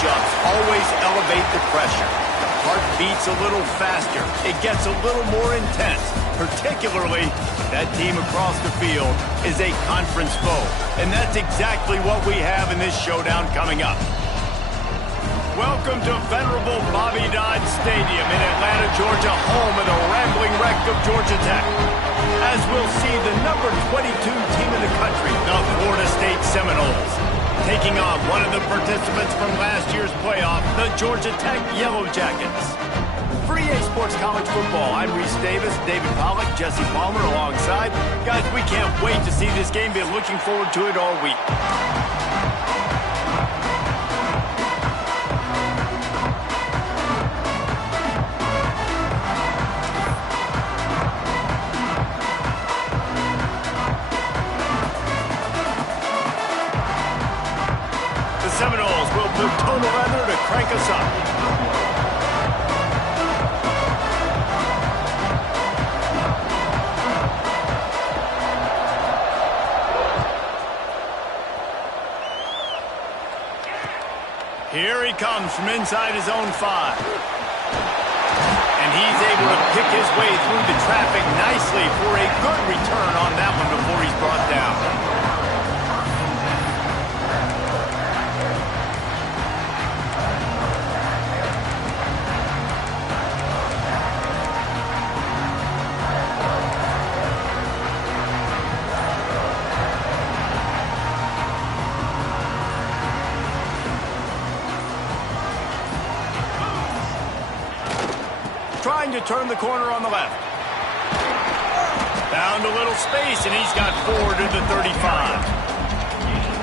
change-ups always elevate the pressure. Heart beats a little faster. It gets a little more intense. Particularly, that team across the field is a conference foe. And that's exactly what we have in this showdown coming up. Welcome to venerable Bobby Dodd Stadium in Atlanta, Georgia, home of the rambling wreck of Georgia Tech. As we'll see the number 22 team in the country, the Florida State Seminoles, taking on one of the participants from last year's playoff, the Georgia Tech Yellow Jackets. For EA Sports College Football, I'm Reese Davis, David Pollack, Jesse Palmer alongside. Guys, we can't wait to see this game. Been looking forward to it all week. Seminoles will put total leather to crank us up. Here he comes from inside his own 5. And he's able to pick his way through the traffic nicely for a good return on that one before he's brought down. Trying to turn the corner on the left. Found a little space, and he's got 4 to the 35.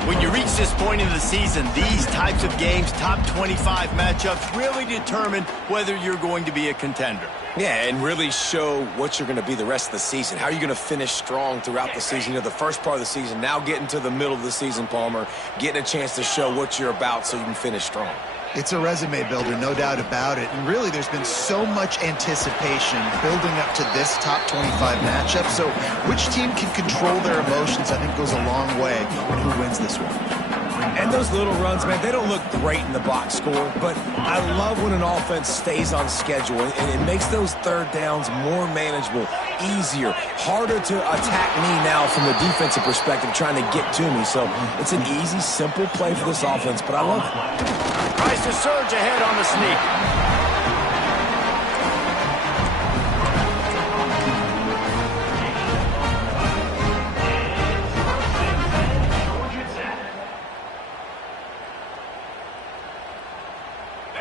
When you reach this point in the season, these types of games, top 25 matchups, really determine whether you're going to be a contender. Yeah, and really show what you're going to be the rest of the season. How are you going to finish strong throughout the season? You know, the first part of the season, now getting to the middle of the season, Palmer, getting a chance to show what you're about so you can finish strong. It's a resume builder, no doubt about it. And really, there's been so much anticipation building up to this top 25 matchup. So which team can control their emotions, I think, goes a long way in who wins this one. And those little runs, man, they don't look great in the box score, but I love when an offense stays on schedule, and it makes those third downs more manageable, easier, harder to attack me now from the defensive perspective, trying to get to me. So it's an easy, simple play for this offense, but I love it. Tries to surge ahead on the sneak.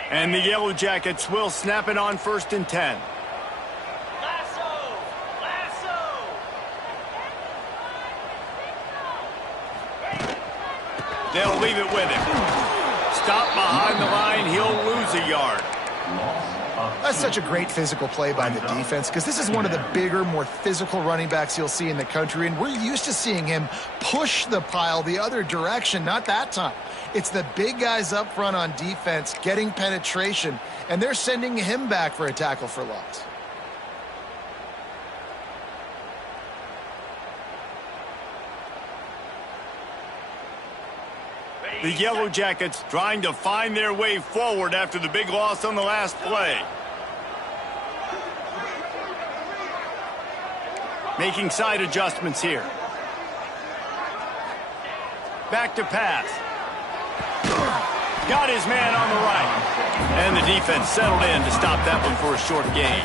And the Yellow Jackets will snap it on 1st and 10. They'll leave it with him. Stop behind the line. He'll lose a yard. That's such a great physical play by the defense, because this is one of the bigger, more physical running backs you'll see in the country, and we're used to seeing him push the pile the other direction. Not that time. It's the big guys up front on defense getting penetration, and they're sending him back for a tackle for loss. The Yellow Jackets trying to find their way forward after the big loss on the last play. Making side adjustments here. Back to pass. Got his man on the right. And the defense settled in to stop that one for a short gain.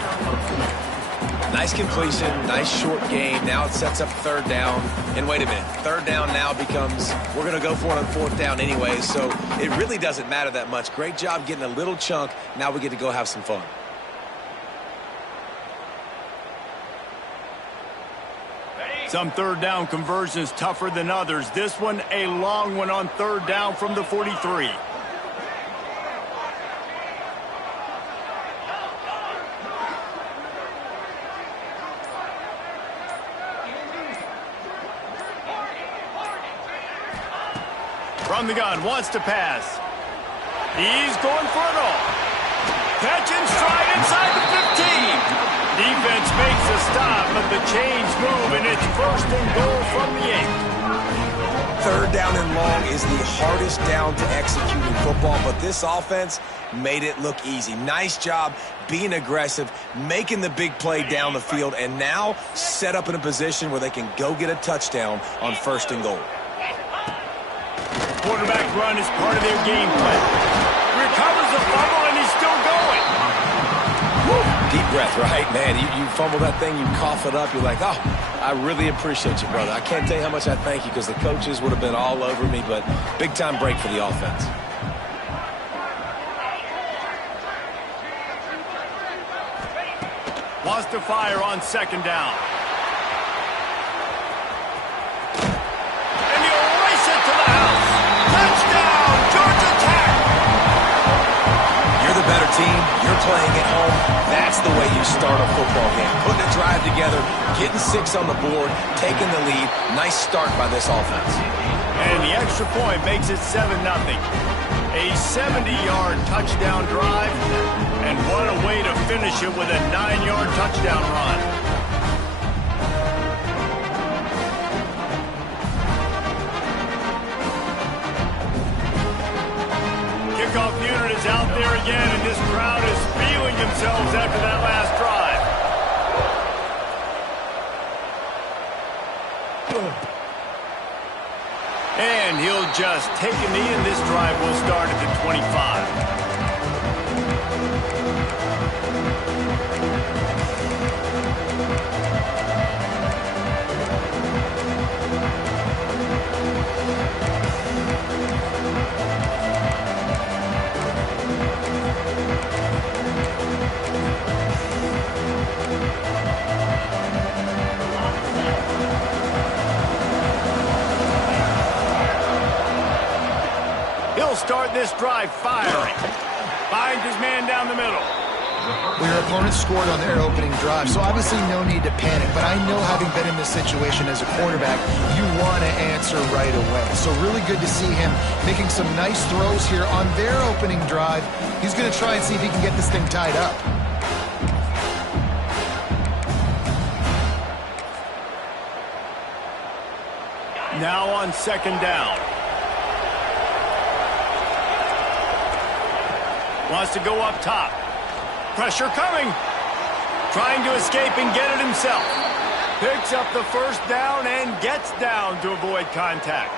Nice completion, nice short gain. Now it sets up 3rd down. And wait a minute, 3rd down now becomes, we're going to go for it on 4th down anyway, so it really doesn't matter that much. Great job getting a little chunk. Now we get to go have some fun. Some 3rd down conversions tougher than others. This one, a long one on 3rd down from the 43. From the gun, wants to pass. He's going for it all. Catch and stride inside the 15. Defense makes a stop, but the chains move, and it's 1st and goal from the 8. Third down and long is the hardest down to execute in football, but this offense made it look easy. Nice job being aggressive, making the big play down the field, and now set up in a position where they can go get a touchdown on 1st and goal. Quarterback run is part of their game plan. Recovers the fumble, and he's still going. Woo. Deep breath, right, man? You fumble that thing, you cough it up, you're like, oh, I really appreciate you, brother. I can't tell you how much I thank you because the coaches would have been all over me, but big-time break for the offense. Wants to fire on 2nd down. And he'll race it to the house. Touchdown, Georgia Tech! You're the better team. You're playing at home. That's the way you start a football game. Putting a drive together, getting 6 on the board, taking the lead. Nice start by this offense. And the extra point makes it 7-0. A 70-yard touchdown drive, and what a way to finish it with a 9-yard touchdown run. Kickoff unit is out there again, and this crowd is feeling themselves after that last drive. And he'll just take a knee, and this drive will start at the 25. Start this drive firing. Finds his man down the middle. Well, your opponent scored on their opening drive, so obviously no need to panic. But I know, having been in this situation as a quarterback, you want to answer right away. So really good to see him making some nice throws here on their opening drive. He's going to try and see if he can get this thing tied up. Now on 2nd down. Wants to go up top. Pressure coming. Trying to escape and get it himself. Picks up the 1st down and gets down to avoid contact.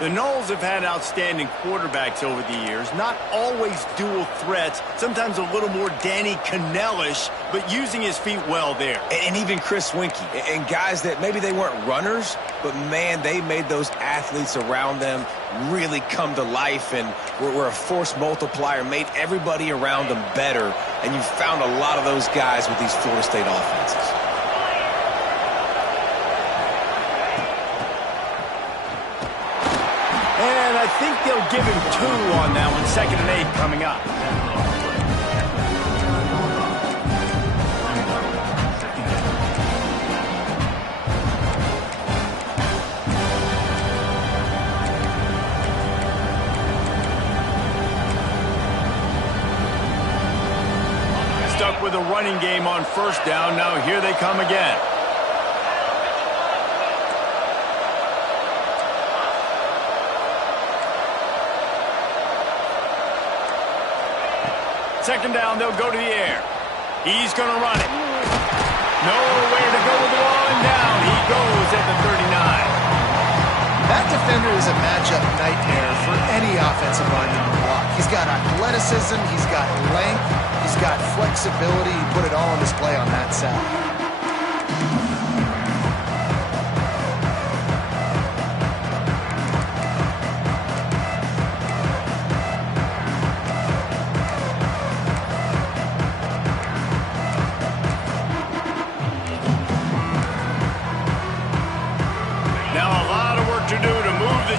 The Noles have had outstanding quarterbacks over the years. Not always dual threats. Sometimes a little more Danny Cannell-ish, but using his feet well there. And even Chris Winkie. And guys that maybe they weren't runners, but, man, they made those athletes around them really come to life and were a force multiplier, made everybody around them better. And you found a lot of those guys with these Florida State offenses. And I think they'll give him 2 on that one. 2nd and 8 coming up. Stuck with a running game on 1st down. Now here they come again. Second down, they'll go to the air. He's going to run it. Nowhere to go with the ball, and down he goes at the 39. That defender is a matchup nightmare for any offensive lineman to block. He's got athleticism, he's got length, he's got flexibility. He put it all on display on that side.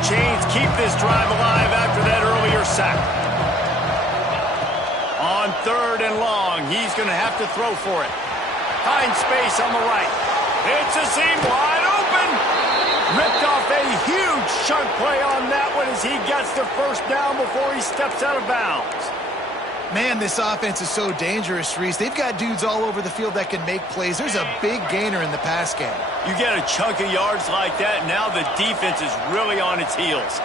Chains keep this drive alive after that earlier sack. On 3rd and long, he's going to have to throw for it. Finds space on the right. It's a seam wide open. Ripped off a huge chunk play on that one as he gets the 1st down before he steps out of bounds. Man, this offense is so dangerous, Reese. They've got dudes all over the field that can make plays. There's a big gainer in the pass game. You get a chunk of yards like that, now the defense is really on its heels.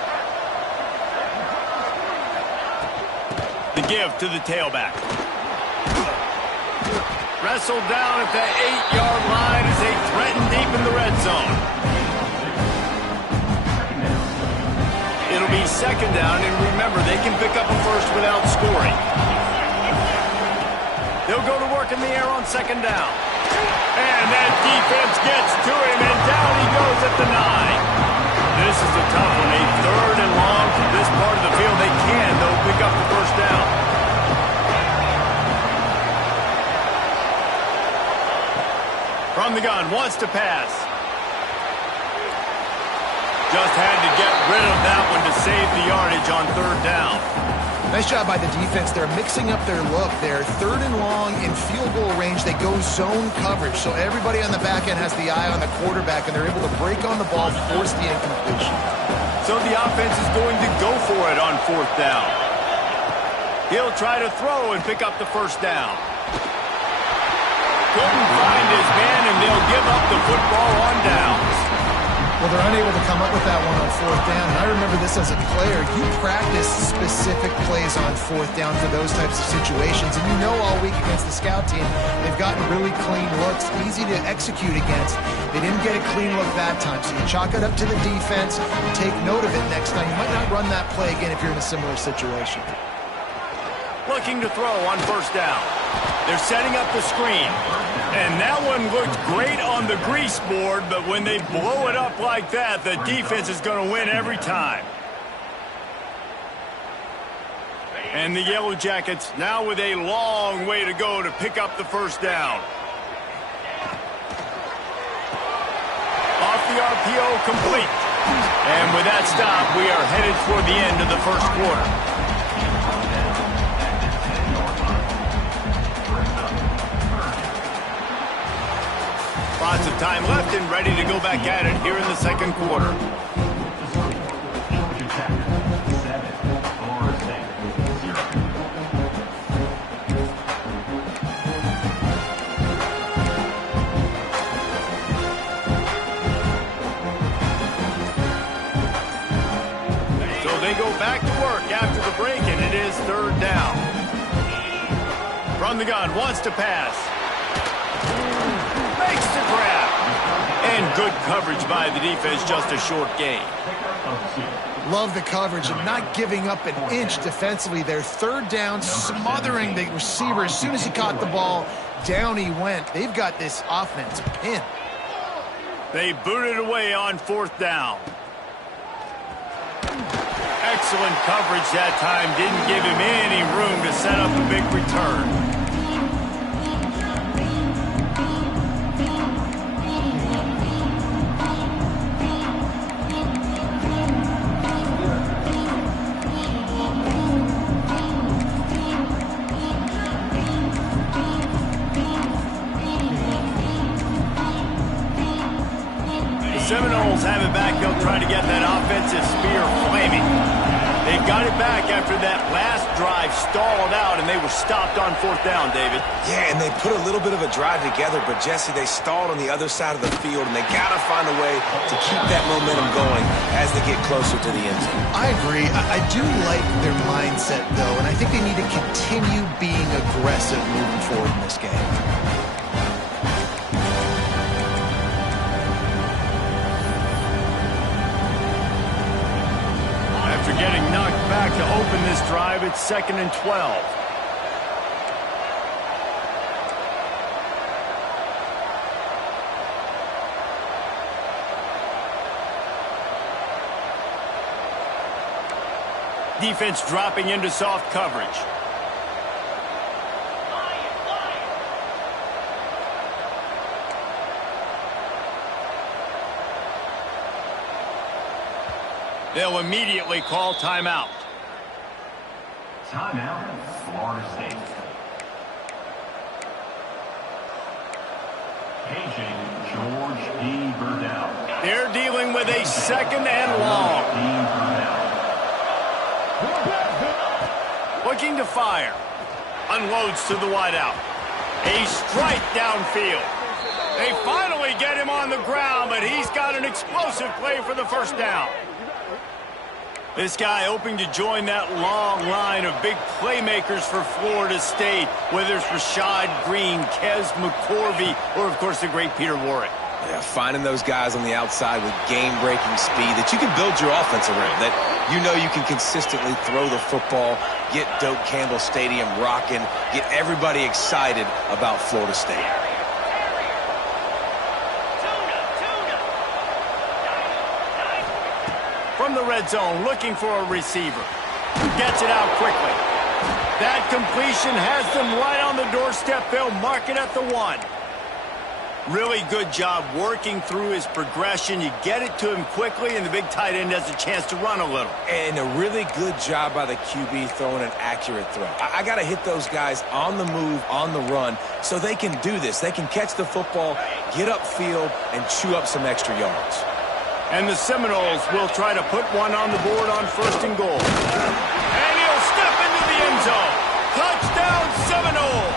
The give to the tailback. Wrestled down at the 8-yard line as they threaten deep in the red zone. It'll be second down, and remember, they can pick up a first without scoring. They'll go to work in the air on second down. And that defense gets to him, and down he goes at the 9. This is a tough one. A third and long from this part of the field. They can, though, pick up the first down. From the gun, wants to pass. Just had to get rid of that one to save the yardage on third down. Nice job by the defense. They're mixing up their look there. Third and long in field goal range. They go zone coverage. So everybody on the back end has the eye on the quarterback, and they're able to break on the ball, force the incompletion. So the offense is going to go for it on fourth down. He'll try to throw and pick up the first down. Couldn't find his man, and they'll give up the football on downs. Well, they're unable to come up with that one on fourth down. And I remember this as a player. You practice specific plays on fourth down for those types of situations. And you know all week against the scout team, they've gotten really clean looks, easy to execute against. They didn't get a clean look that time. So you chalk it up to the defense, take note of it next time. You might not run that play again if you're in a similar situation. Looking to throw on first down. They're setting up the screen. And that one looked great on the grease board, but when they blow it up like that, the defense is going to win every time. And the Yellow Jackets now with a long way to go to pick up the first down. Off the RPO, complete. And with that stop, we are headed toward the end of the first quarter. Lots of time left and ready to go back at it here in the second quarter. So they go back to work after the break, and it is third down. From the gun, wants to pass. Makes the grab. And good coverage by the defense, just a short gain. Love the coverage and not giving up an inch defensively. They're third down, smothering the receiver. As soon as he caught the ball, down he went. They've got this offense pinned. They booted away on fourth down. Excellent coverage that time. Didn't give him any room to set up a big return. Seminoles have it back. They'll try to get that offensive spear flaming. They got it back after that last drive stalled out, and they were stopped on fourth down, David. Yeah, and they put a little bit of a drive together, but, Jesse, they stalled on the other side of the field, and they got to find a way to keep that momentum going as they get closer to the end zone. I agree. I do like their mindset, though, and I think they need to continue being aggressive moving forward in this game. After getting knocked back to open this drive, it's 2nd and 12. Defense dropping into soft coverage. They'll immediately call timeout. Timeout, Florida State. Paging George E. Burdell. They're dealing with a 2nd and long. Looking to fire. Unloads to the wideout. A strike downfield. They finally get him on the ground, but he's got an explosive play for the first down. This guy hoping to join that long line of big playmakers for Florida State, whether it's Rashad Green, Kez McCorvey, or, of course, the great Peter Warrick. Yeah, finding those guys on the outside with game-breaking speed that you can build your offense around, that you know you can consistently throw the football, get Doak Campbell Stadium rocking, get everybody excited about Florida State. From the red zone, looking for a receiver. Gets it out quickly. That completion has them right on the doorstep. They'll mark it at the 1. Really good job working through his progression. You get it to him quickly, and the big tight end has a chance to run a little. And a really good job by the QB throwing an accurate throw. I got to hit those guys on the move, on the run, so they can do this. They can catch the football, get upfield, and chew up some extra yards. And the Seminoles will try to put one on the board on 1st and goal. And he'll step into the end zone. Touchdown, Seminoles!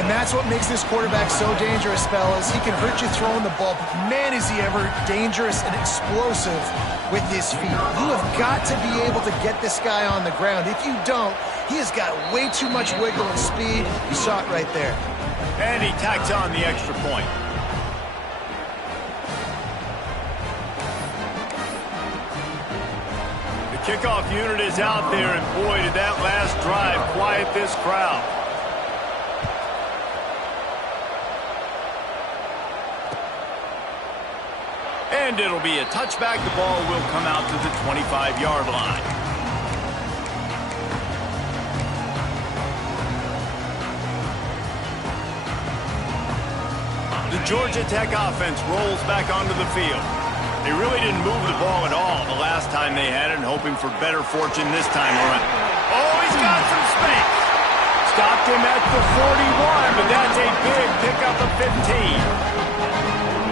And that's what makes this quarterback so dangerous, fellas. He can hurt you throwing the ball, but man, is he ever dangerous and explosive with his feet. You have got to be able to get this guy on the ground. If you don't, he has got way too much wiggle and speed. You saw it right there. And he tacks on the extra point. Kickoff unit is out there, and boy, did that last drive quiet this crowd. And it'll be a touchback. The ball will come out to the 25-yard line. The Georgia Tech offense rolls back onto the field. They really didn't move the ball at all the last time they had it, and hoping for better fortune this time around. Oh, he's got some space. Stopped him at the 41, but that's a big pickup of 15.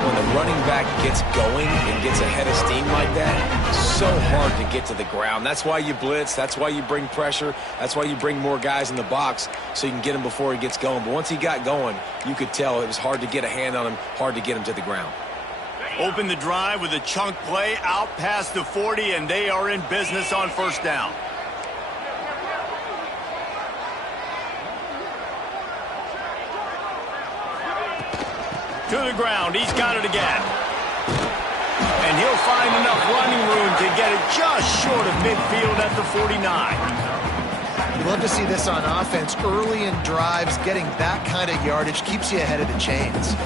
When the running back gets going and gets ahead of steam like that, it's so hard to get to the ground. That's why you blitz. That's why you bring pressure. That's why you bring more guys in the box so you can get him before he gets going. But once he got going, you could tell it was hard to get a hand on him, hard to get him to the ground. Open the drive with a chunk play out past the 40, and they are in business on 1st down. To the ground. He's got it again. And he'll find enough running room to get it just short of midfield at the 49. You love to see this on offense. Early in drives, getting that kind of yardage keeps you ahead of the chains.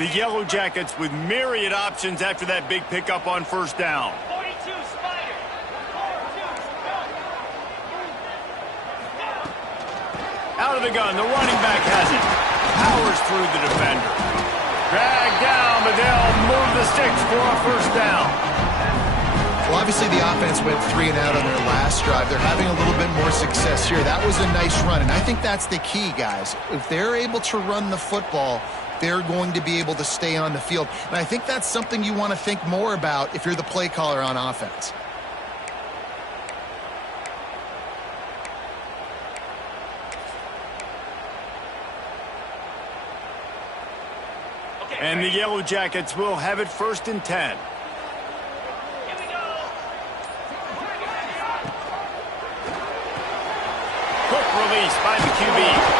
The Yellow Jackets with myriad options after that big pickup on 1st down. 42, Spider. 42, Out of the gun, the running back has it. Powers through the defender. Dragged down, but they'll move the sticks for a 1st down. Well, obviously the offense went 3 and out on their last drive. They're having a little bit more success here. That was a nice run, and I think that's the key, guys. If they're able to run the football, they're going to be able to stay on the field. And I think that's something you want to think more about if you're the play caller on offense. And the Yellow Jackets will have it 1st and 10. here we go. Quick release by the QB.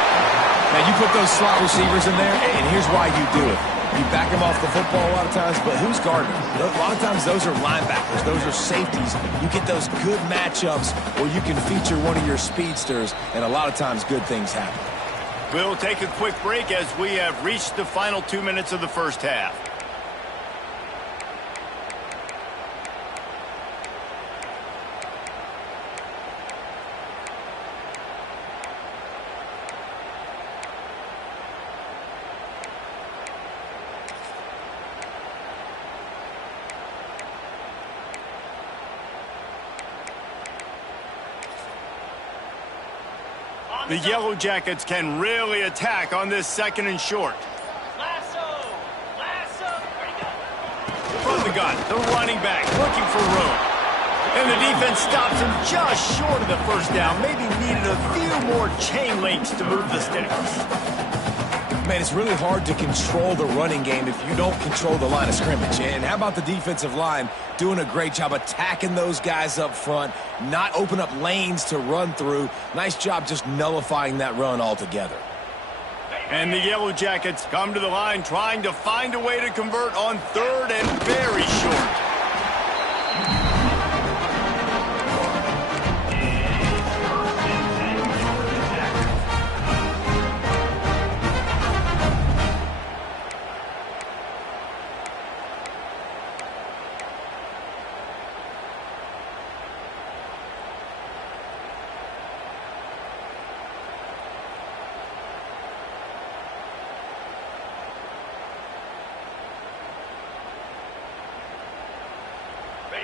Now, you put those slot receivers in there, and here's why you do it. You back them off the football a lot of times, but who's guarding them? A lot of times those are linebackers. Those are safeties. You get those good matchups where you can feature one of your speedsters, and a lot of times good things happen. We'll take a quick break as we have reached the final 2 minutes of the 1st half. The Yellow Jackets can really attack on this 2nd and short. Lasso. Ready to go. From the gun, the running back looking for room. And the defense stops him just short of the first down. Maybe needed a few more chain links to move the sticks. Man, it's really hard to control the running game if you don't control the line of scrimmage. And how about the defensive line doing a great job attacking those guys up front, not open up lanes to run through. Nice job just nullifying that run altogether. And the Yellow Jackets come to the line trying to find a way to convert on 3rd and very short.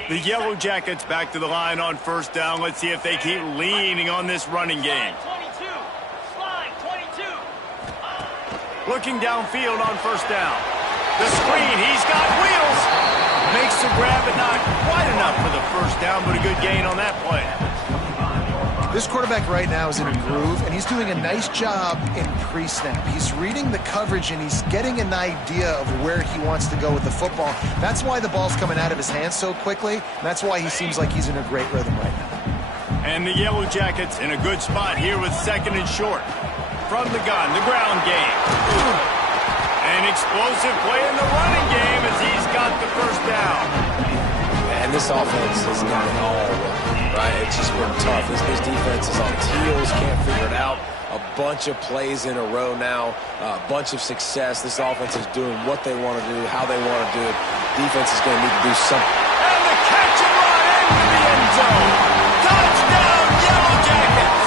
The Yellow Jackets back to the line on 1st down. Let's see if they keep leaning on this running game. Slide 22. Looking downfield on 1st down. The screen, he's got wheels. Makes the grab, but not quite enough for the 1st down, but a good gain on that play. This quarterback right now is in a groove, and he's doing a nice job in pre-snap. He's reading the coverage, and he's getting an idea of where he wants to go with the football. That's why the ball's coming out of his hands so quickly, and that's why he seems like he's in a great rhythm right now. And the Yellow Jackets in a good spot here with 2nd and short. From the gun, the ground game. An explosive play in the running game as he's got the 1st down. And this offense has got it all right. It's just been tough. This defense is on its heels, can't figure it out. A bunch of plays in a row now, a bunch of success. This offense is doing what they want to do, how they want to do it. Defense is going to need to do something. And the catch and run into the end zone. Touchdown, Yellow Jackets!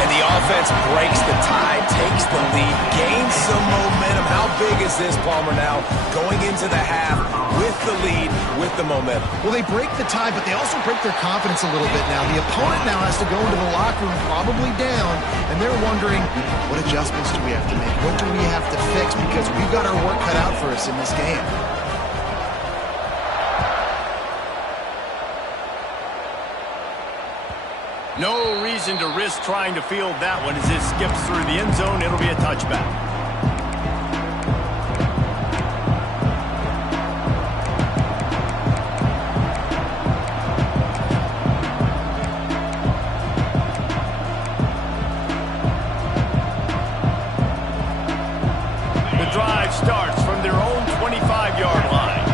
And the offense breaks the tie, takes the lead, gains some momentum. How big is this, Palmer, now? Going into the half with the lead, with the momentum. Well, they break the tie, but they also break their confidence a little bit now. The opponent now has to go into the locker room probably down, and they're wondering, what adjustments do we have to make? What do we have to fix? Because we've got our work cut out for us in this game. No reason to risk trying to field that one as it skips through the end zone. It'll be a touchback. The drive starts from their own 25-yard line.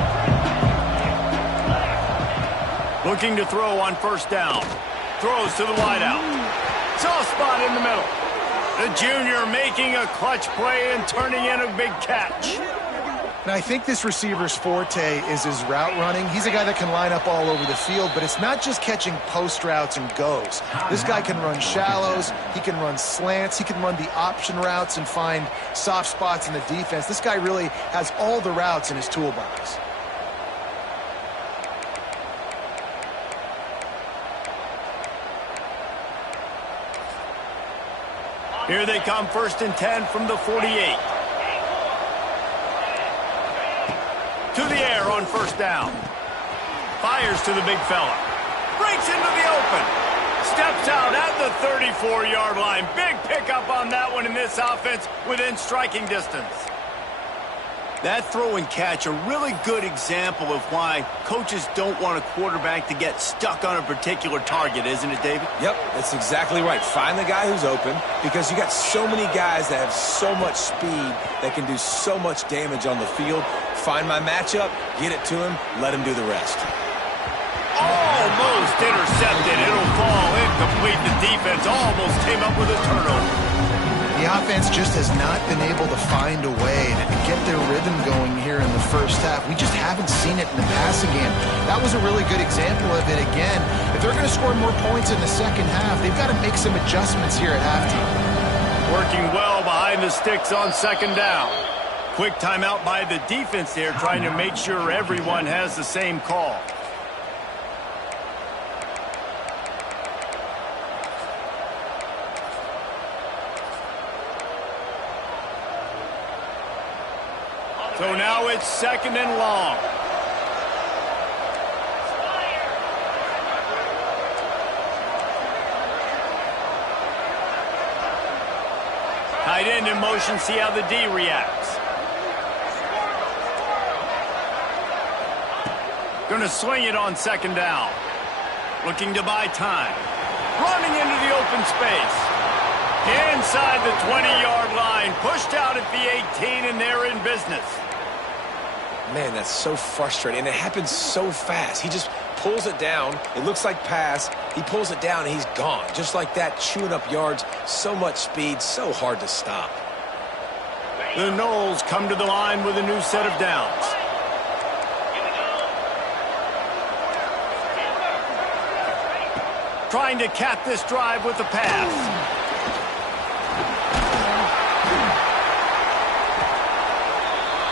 Looking to throw on 1st down. Throws to the wideout. Soft spot in the middle. The junior making a clutch play and turning in a big catch. Now, I think this receiver's forte is his route running. He's a guy that can line up all over the field, but it's not just catching post routes and goes. This guy can run shallows, he can run slants, he can run the option routes and find soft spots in the defense. This guy really has all the routes in his toolbox. Here they come, 1st and 10 from the 48. To the air on 1st down. Fires to the big fella. Breaks into the open. Steps out at the 34-yard line. Big pickup on that one in this offense within striking distance. That throw and catch, a really good example of why coaches don't want a quarterback to get stuck on a particular target, isn't it, David? Yep, that's exactly right. Find the guy who's open, because you got so many guys that have so much speed that can do so much damage on the field. Find my matchup, get it to him, let him do the rest. Almost intercepted. It'll fall incomplete. The defense almost came up with a turnover. The offense just has not been able to find a way to get their rhythm going here in the 1st half. We just haven't seen it in the passing game. That was a really good example of it again. If they're going to score more points in the 2nd half, they've got to make some adjustments here at halftime. Working well behind the sticks on 2nd down. Quick timeout by the defense there, trying to make sure everyone has the same call. So now it's 2nd and long. Tight end in motion, see how the D reacts. Gonna swing it on 2nd down. Looking to buy time. Running into the open space. Inside the 20-yard line. Pushed out at the 18, and they're in business. Man, that's so frustrating, and it happens so fast. He just pulls it down. It looks like pass. He pulls it down, and he's gone. Just like that, chewing up yards. So much speed, so hard to stop. The Noles come to the line with a new set of downs. Trying to cap this drive with the pass.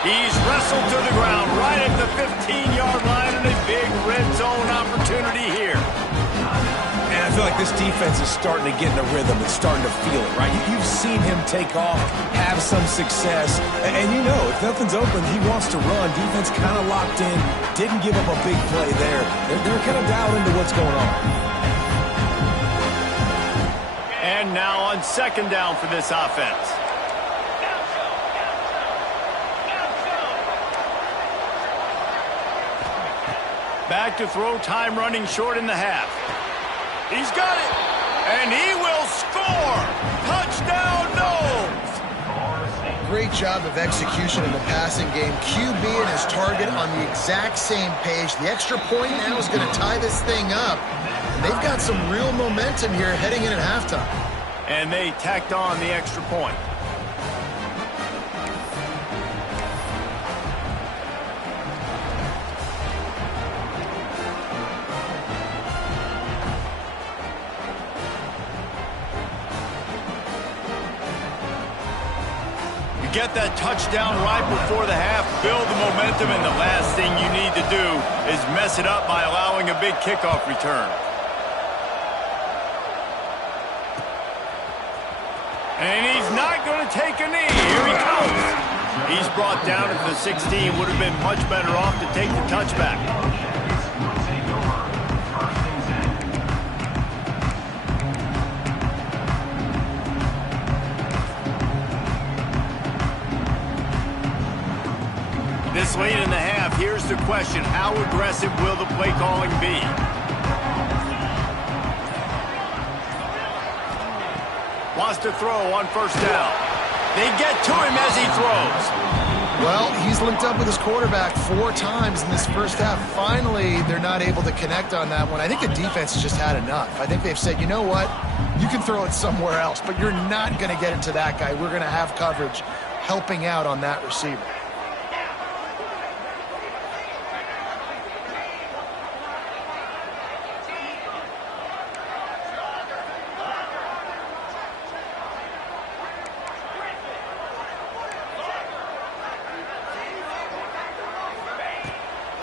He's wrestled to the ground right at the 15-yard line, and a big red zone opportunity here. And I feel like this defense is starting to get in a rhythm and starting to feel it, right? You've seen him take off, have some success, and you know, if nothing's open, he wants to run. Defense kind of locked in, didn't give up a big play there. They're kind of dialed into what's going on. And now on 2nd down for this offense. Back to throw, time running short in the half. He's got it, and he will score. Touchdown, Noles. Great job of execution in the passing game. QB and his target on the exact same page. The extra point now is going to tie this thing up. And they've got some real momentum here heading in at halftime. And they tacked on the extra point. You get that touchdown right before the half, build the momentum, and the last thing you need to do is mess it up by allowing a big kickoff return. And he's not going to take a knee. Here he comes. He's brought down at the 16. Would have been much better off to take the touchback. This late in the half, here's the question. How aggressive will the play calling be? Wants to throw on 1st down. They get to him as he throws. Well, he's linked up with his quarterback 4 times in this first half. Finally, they're not able to connect on that one. I think the defense has just had enough. I think they've said, you know what? You can throw it somewhere else, but you're not going to get it to that guy. We're going to have coverage helping out on that receiver.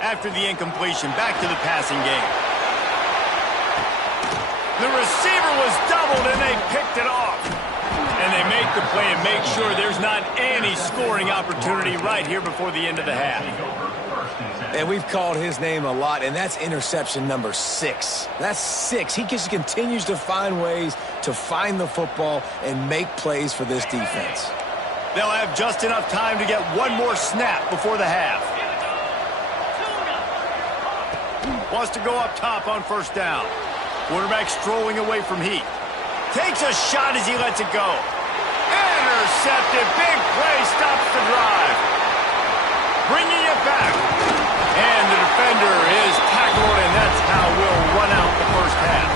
After the incompletion, back to the passing game. The receiver was doubled, and they picked it off. And they make the play and make sure there's not any scoring opportunity right here before the end of the half. And we've called his name a lot, and that's interception number 6. That's 6. He just continues to find ways to find the football and make plays for this defense. They'll have just enough time to get one more snap before the half. Wants to go up top on 1st down. Quarterback strolling away from heat. Takes a shot as he lets it go. Intercepted. Big play stops the drive. Bringing it back. And the defender is tackled, and that's how we'll run out the first half.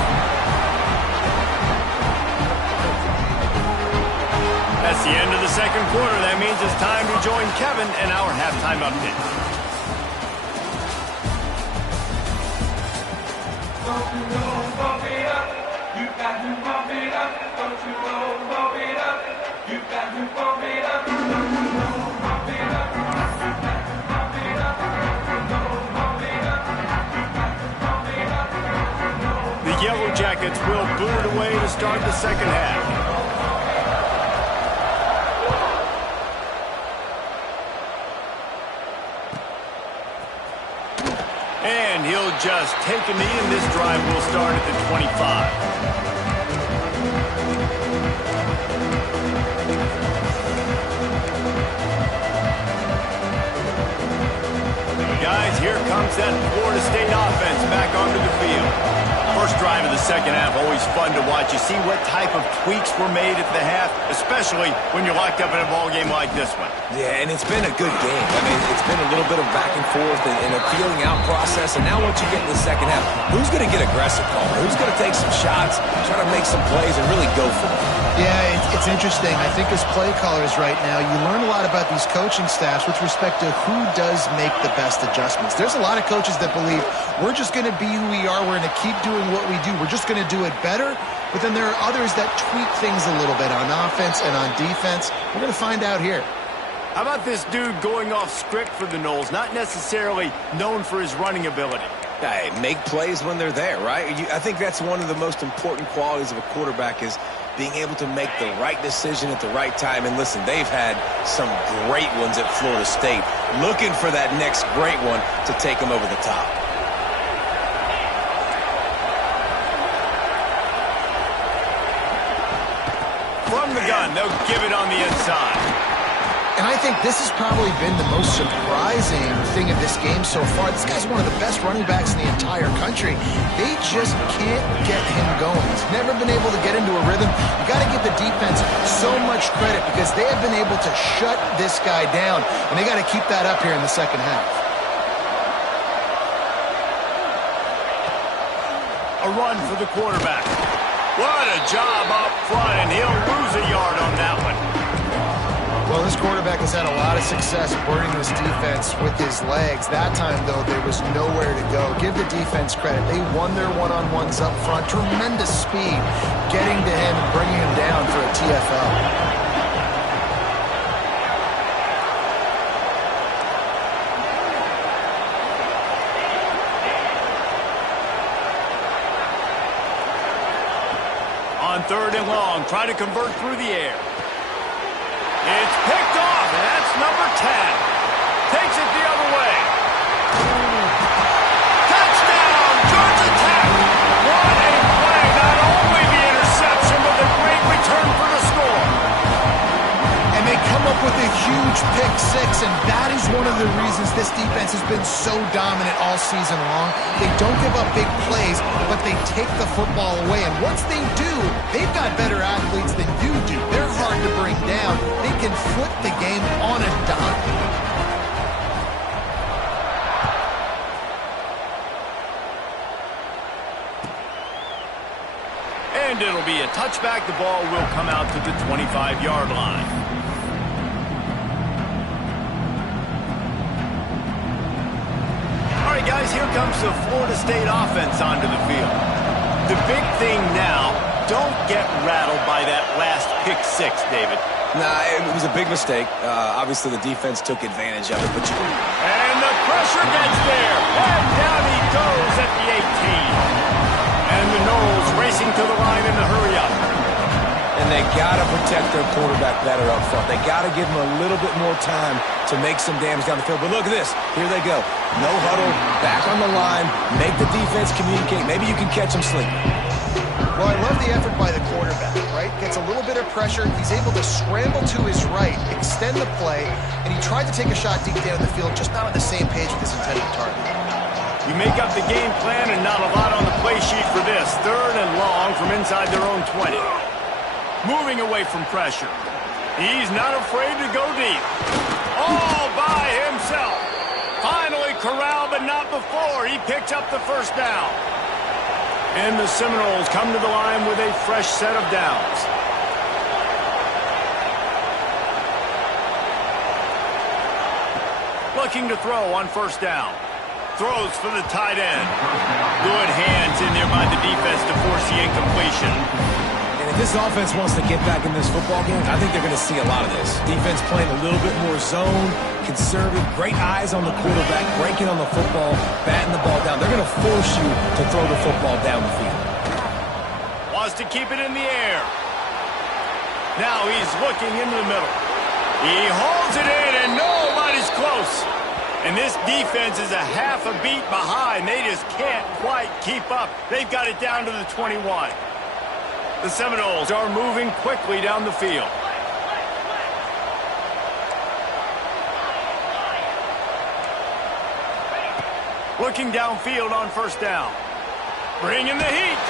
That's the end of the 2nd quarter. That means it's time to join Kevin in our halftime update. Don't you know, bump it up. You got to bump it up. Don't you know, bump it up. You got to bump it up. Don't you know, bump it up. You got to bump it up. Don't you know, bump it up. You got to bump it up. The Yellow Jackets will boot it away to start the 2nd half. adjust, take a knee, and this drive will start at the 25. Guys, here comes that Florida State offense back onto the field. First drive of the second half, always fun to watch. You see what type of tweaks were made at the half, especially when you're locked up in a ball game like this one. Yeah, and it's been a good game. I mean, it's been a little bit of back and forth and a feeling out process. And now once you get in the second half, who's going to get aggressive, Paul? Who's going to take some shots, try to make some plays, and really go for it? Yeah, it's interesting. I think as play callers right now, you learn a lot about these coaching staffs with respect to who does make the best adjustments. There's a lot of coaches that believe we're just going to be who we are. We're going to keep doing what we do. We're just going to do it better. But then there are others that tweak things a little bit on offense and on defense. We're going to find out here. How about this dude going off script for the Noles, not necessarily known for his running ability? Hey, make plays when they're there, right? I think that's one of the most important qualities of a quarterback is being able to make the right decision at the right time. And listen, they've had some great ones at Florida State. Looking for that next great one to take them over the top. From the gun, they'll give it on the inside. And I think this has probably been the most surprising thing of this game so far. This guy's one of the best running backs in the entire country. They just can't get him going. He's never been able to get into a rhythm. You got to give the defense so much credit because they have been able to shut this guy down, and they got to keep that up here in the second half. A run for the quarterback. What a job up front, and he'll lose a yard on that one. Well, this quarterback has had a lot of success burning this defense with his legs. That time, though, there was nowhere to go. Give the defense credit. They won their one-on-ones up front. Tremendous speed getting to him and bringing him down for a TFL. On third and long, try to convert through the air. It's picked off, and that's number 10. Takes it the other way. Touchdown, Georgia Tech. What a play. Not only the interception, but the great return for the score. And they come up with a huge pick six, and that is one of the reasons this defense has been so dominant all season long. They don't give up big plays, but they take the football away. And once they do, they've got better athletes than you do. They're hard to bring down. They can flip the game on a dime. And it'll be a touchback. The ball will come out to the 25-yard line. All right, guys, here comes the Florida State offense onto the field. The big thing now, don't get rattled by that last pick six, David. Nah, it was a big mistake. Obviously, the defense took advantage of it, but you... And the pressure gets there. And down he goes at the 18. And the Noles racing to the line in the hurry up. And they got to protect their quarterback better up front. They got to give him a little bit more time to make some damage down the field. But look at this. Here they go. No huddle, back on the line, make the defense communicate. Maybe you can catch them sleeping. Well, I love the effort by the quarterback, right? Gets a little bit of pressure. He's able to scramble to his right, extend the play, and he tried to take a shot deep down the field, just not on the same page with his intended target. You make up the game plan and not a lot on the play sheet for this. Third and long from inside their own 20. Moving away from pressure. He's not afraid to go deep. All by himself. Finally corralled, but not before. He picked up the first down. And the Seminoles come to the line with a fresh set of downs. Looking to throw on first down. Throws for the tight end. Good hands in there by the defense to force the incompletion. And if this offense wants to get back in this football game, I think they're going to see a lot of this. Defense playing a little bit more zone, conservative, great eyes on the quarterback, breaking on the football, batting the ball down. They're going to force you to throw the football down the field. Wants to keep it in the air. Now he's looking into the middle. He holds it in, and nobody's close. And this defense is a half a beat behind. They just can't quite keep up. They've got it down to the 21. The Seminoles are moving quickly down the field. Looking downfield on first down. Bringing the heat.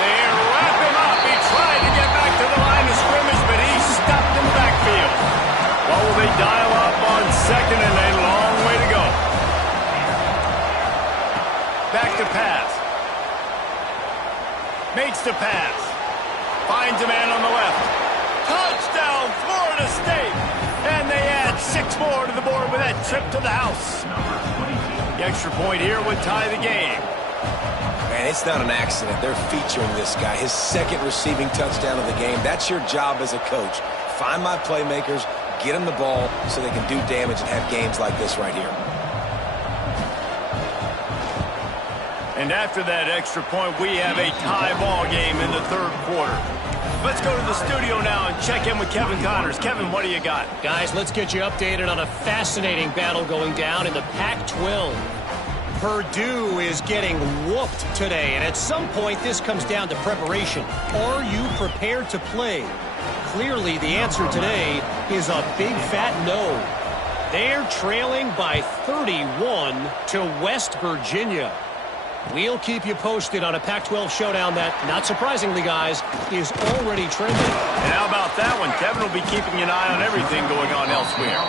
They wrap him up. He tried to get back to the line of scrimmage, but he stopped in the backfield. What will they dial up on second and a long way to go? Back to pass. Makes the pass. Finds a man on the left. Touchdown, Florida State. And they add 6 more to the board with that trip to the house. The extra point here would tie the game. Man, it's not an accident. They're featuring this guy. His second receiving touchdown of the game. That's your job as a coach. Find my playmakers, get them the ball so they can do damage and have games like this right here. And after that extra point, we have a tie ball game in the third quarter. Let's go to the studio now and check in with Kevin Connors. Kevin, what do you got? Guys, let's get you updated on a fascinating battle going down in the Pac-12. Purdue is getting whooped today, and at some point this comes down to preparation. Are you prepared to play? Clearly the answer today is a big fat no. They're trailing by 31 to West Virginia. We'll keep you posted on a Pac-12 showdown that, not surprisingly, guys, is already trending. And how about that one? Kevin will be keeping an eye on everything going on elsewhere.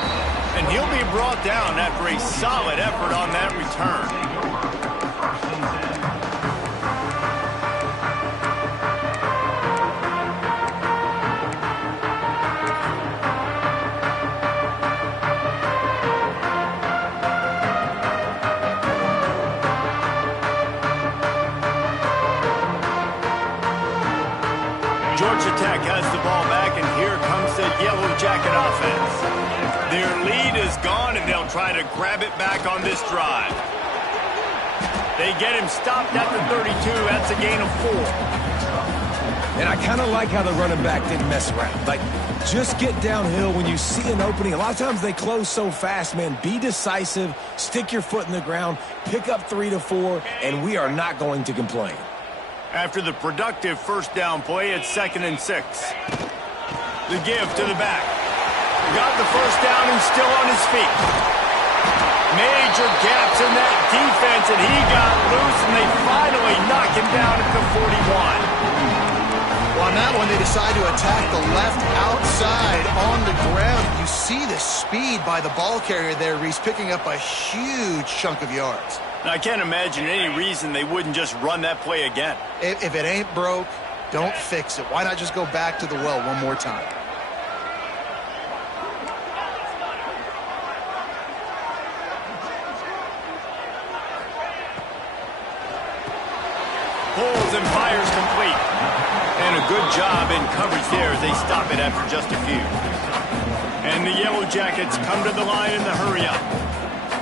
And he'll be brought down after a solid effort on that return. Georgia Tech has the ball back, and here comes the Yellow Jacket offense. Their lead is gone, and they'll try to grab it back on this drive. They get him stopped at the 32. That's a gain of 4. And I kind of like how the running back didn't mess around. Like, just get downhill when you see an opening. A lot of times they close so fast, man. Be decisive, stick your foot in the ground, pick up 3 to 4, and we are not going to complain. After the productive first down play, it's 2nd and 6. The give to the back. Got the first down and still on his feet. Major gaps in that defense, and he got loose, and they finally knock him down at the 41. Well, on that one, they decide to attack the left outside on the ground. You see the speed by the ball carrier there, Reese, picking up a huge chunk of yards. Now, I can't imagine any reason they wouldn't just run that play again. If it ain't broke, don't fix it. Why not just go back to the well one more time? Pulls and fires complete. And a good job in coverage there as they stop it after just a few. And the Yellow Jackets come to the line in the hurry-up.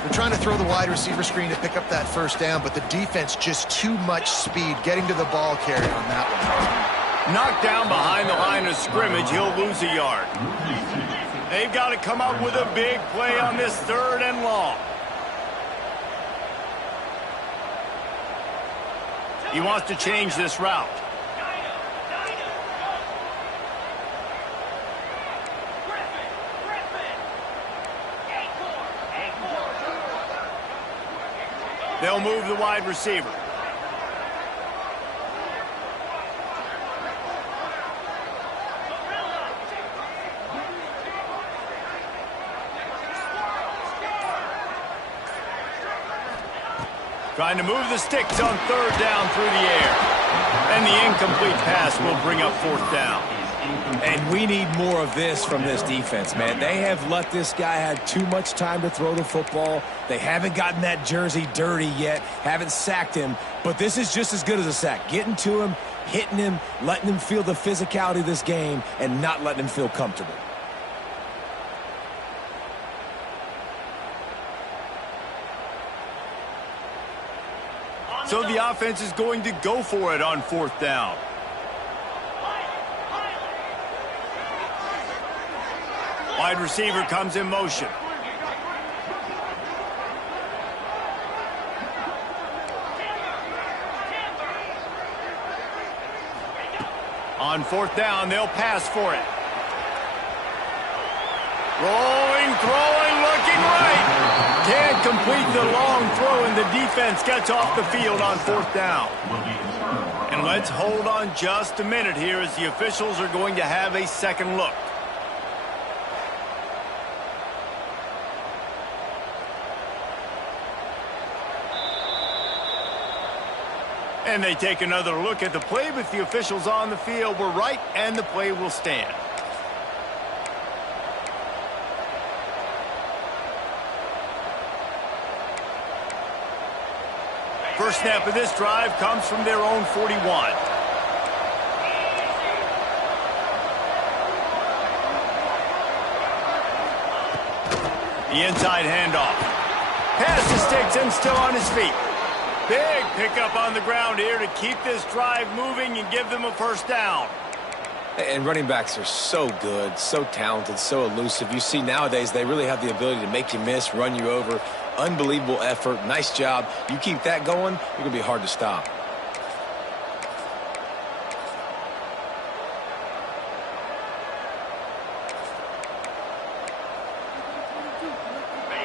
They're trying to throw the wide receiver screen to pick up that first down, but the defense just too much speed getting to the ball carrier on that one. Knocked down behind the line of scrimmage, he'll lose a yard. They've got to come up with a big play on this 3rd and long. He wants to change this route. They'll move the wide receiver. Trying to move the sticks on 3rd down through the air. And the incomplete pass will bring up 4th down. And we need more of this from this defense, man. They have let this guy have too much time to throw the football. They haven't gotten that jersey dirty yet, haven't sacked him. But this is just as good as a sack. Getting to him, hitting him, letting him feel the physicality of this game, and not letting him feel comfortable. So the offense is going to go for it on 4th down. Wide receiver comes in motion. On fourth down, they'll pass for it. Rolling, throwing, looking right. Can't complete the long throw, and the defense gets off the field on fourth down. And let's hold on just a minute here as the officials are going to have a second look. And they take another look at the play with the officials on the field. We're right, and the play will stand. First snap of this drive comes from their own 41. The inside handoff. Pass to Sticks and still on his feet. Big pickup on the ground here to keep this drive moving and give them a first down. And running backs are so good, so talented, so elusive. You see nowadays they really have the ability to make you miss, run you over. Unbelievable effort. Nice job. You keep that going, you're going to be hard to stop.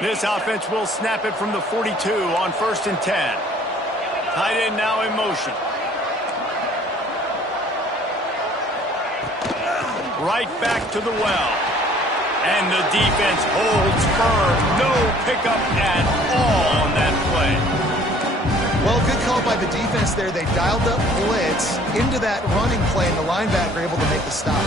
This offense will snap it from the 42 on 1st and 10. Tight end now in motion. Right back to the well. And the defense holds firm. No pickup at all on that play. Well, good call by the defense there. They dialed up blitz into that running play, and the linebacker able to make the stop.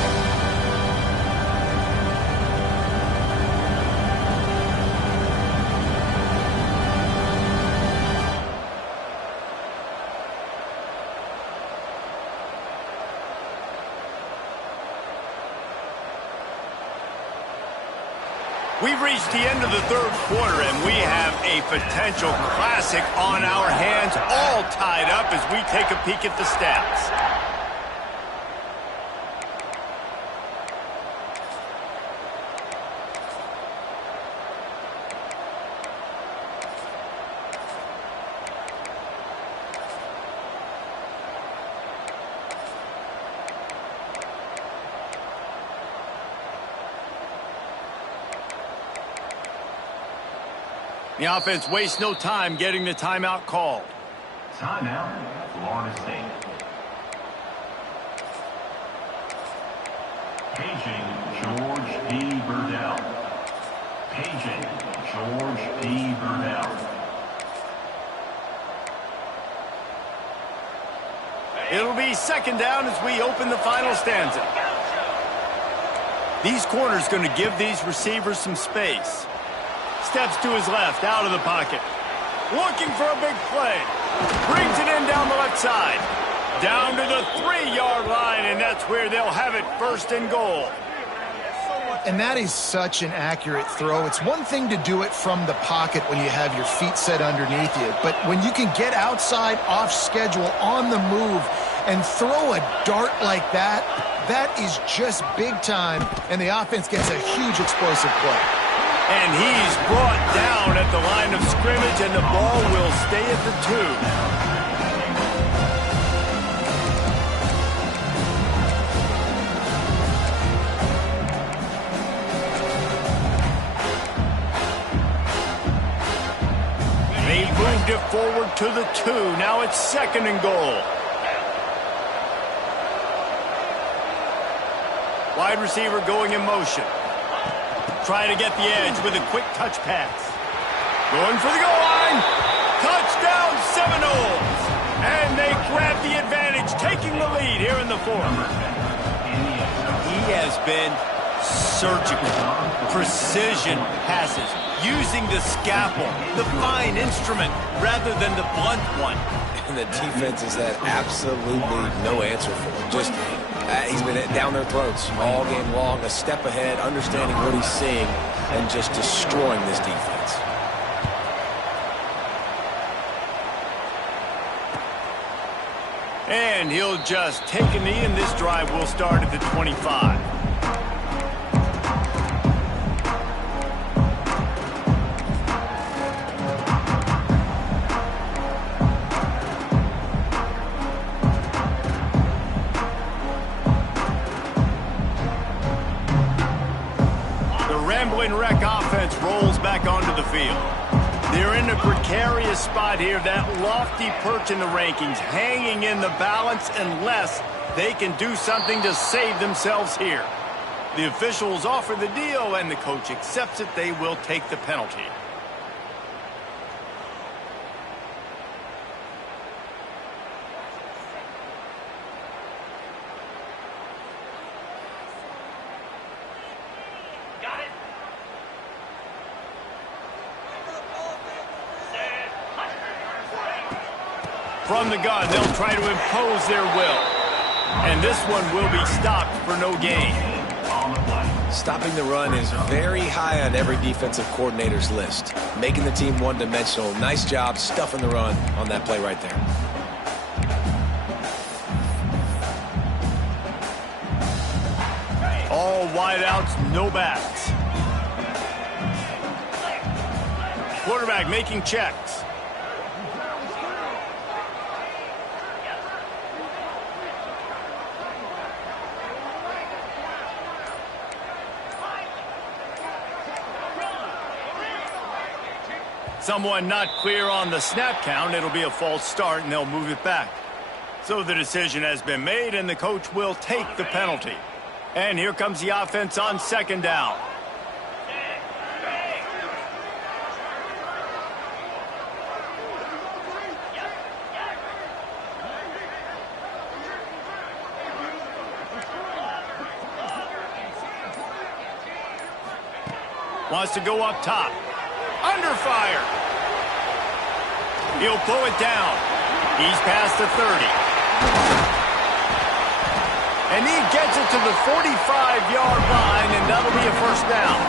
We've reached the end of the third quarter, and we have a potential classic on our hands, all tied up as we take a peek at the stats. The offense wastes no time getting the timeout called. Timeout, Florida State. Paging George P. Burdell. Paging George P. Burdell. It'll be second down as we open the final stanza. These corners going to give these receivers some space. Steps to his left, out of the pocket. Looking for a big play. Brings it in down the left side. Down to the 3-yard line, and that's where they'll have it, 1st and goal. And that is such an accurate throw. It's one thing to do it from the pocket when you have your feet set underneath you, but when you can get outside, off schedule, on the move, and throw a dart like that, that is just big time, and the offense gets a huge explosive play. And he's brought down at the line of scrimmage, and the ball will stay at the 2. They moved it forward to the 2. Now it's 2nd and goal. Wide receiver going in motion. Trying to get the edge with a quick touch pass. Going for the goal line. Touchdown Seminoles. And they grab the advantage, taking the lead here in the 4th. He has been surgical. Precision passes. Using the scalpel, the fine instrument, rather than the blunt one. And the defense has had absolutely no answer for him. Just, he's been down their throats all game long, a step ahead, understanding what he's seeing, and just destroying this defense. And he'll just take a knee, and this drive will start at the 25. and wreck offense rolls back onto the field. They're in a precarious spot here, that lofty perch in the rankings, hanging in the balance unless they can do something to save themselves here. The officials offer the deal, and the coach accepts it. They will take the penalty. Got it. From the gun, they'll try to impose their will. And this one will be stopped for no gain. Stopping the run is very high on every defensive coordinator's list. Making the team one-dimensional. Nice job stuffing the run on that play right there. All wideouts, no backs. Quarterback making checks. Someone not clear on the snap count. It'll be a false start, and they'll move it back. So the decision has been made, and the coach will take the penalty. And here comes the offense on second down. Wants to go up top. Under fire. He'll pull it down. He's past the 30. And he gets it to the 45-yard line, and that'll be a first down.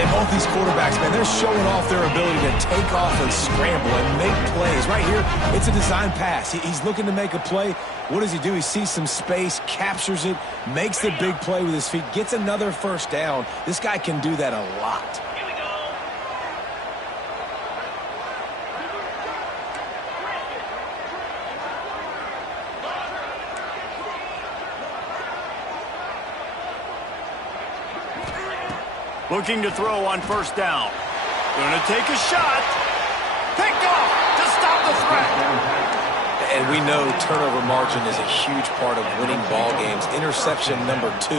And both these quarterbacks, man, they're showing off their ability to take off and scramble and make plays. Right here, it's a design pass. He's looking to make a play. What does he do? He sees some space, captures it, makes the big play with his feet, gets another first down. This guy can do that a lot. Looking to throw on first down. Going to take a shot. Picked off to stop the threat. And we know turnover margin is a huge part of winning ball games. Interception number 2.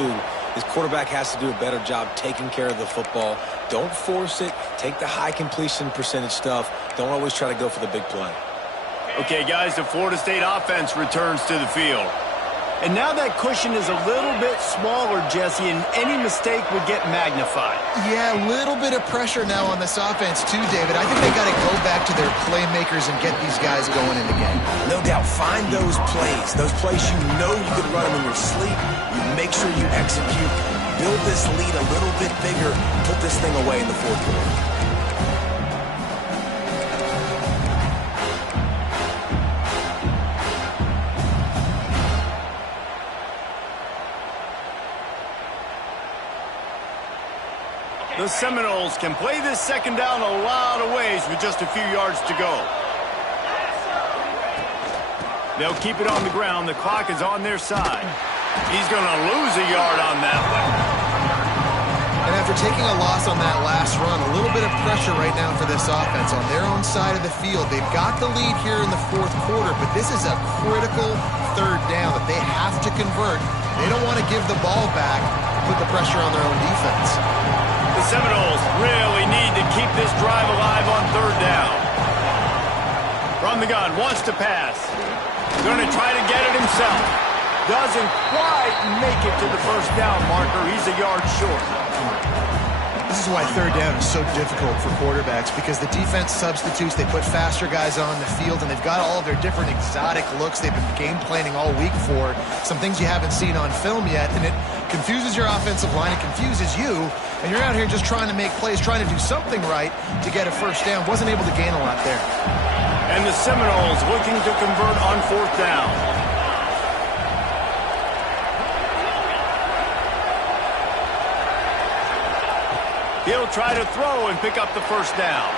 His quarterback has to do a better job taking care of the football. Don't force it. Take the high completion percentage stuff. Don't always try to go for the big play. Okay, guys, the Florida State offense returns to the field. And now that cushion is a little bit smaller, Jesse, and any mistake would get magnified. Yeah, a little bit of pressure now on this offense too, David. I think they got to go back to their playmakers and get these guys going in the game. No doubt. Find those plays you know you could run them in your sleep. You make sure you execute. Build this lead a little bit bigger. Put this thing away in the fourth quarter. The Seminoles can play this second down a lot of ways with just a few yards to go. They'll keep it on the ground. The clock is on their side. He's going to lose a yard on that one. And after taking a loss on that last run, a little bit of pressure right now for this offense on their own side of the field. They've got the lead here in the fourth quarter, but this is a critical third down that they have to convert. They don't want to give the ball back, put the pressure on their own defense. The Seminoles really need to keep this drive alive on third down. From the gun, wants to pass. Going to try to get it himself. Doesn't quite make it to the first down marker. He's a yard short. This is why third down is so difficult for quarterbacks, because the defense substitutes. They put faster guys on the field, and they've got all of their different exotic looks they've been game planning all week for. Some things you haven't seen on film yet, and it confuses your offensive line. It confuses you, and you're out here just trying to make plays, trying to do something right to get a first down. Wasn't able to gain a lot there. And the Seminoles looking to convert on fourth down. He'll try to throw and pick up the first down.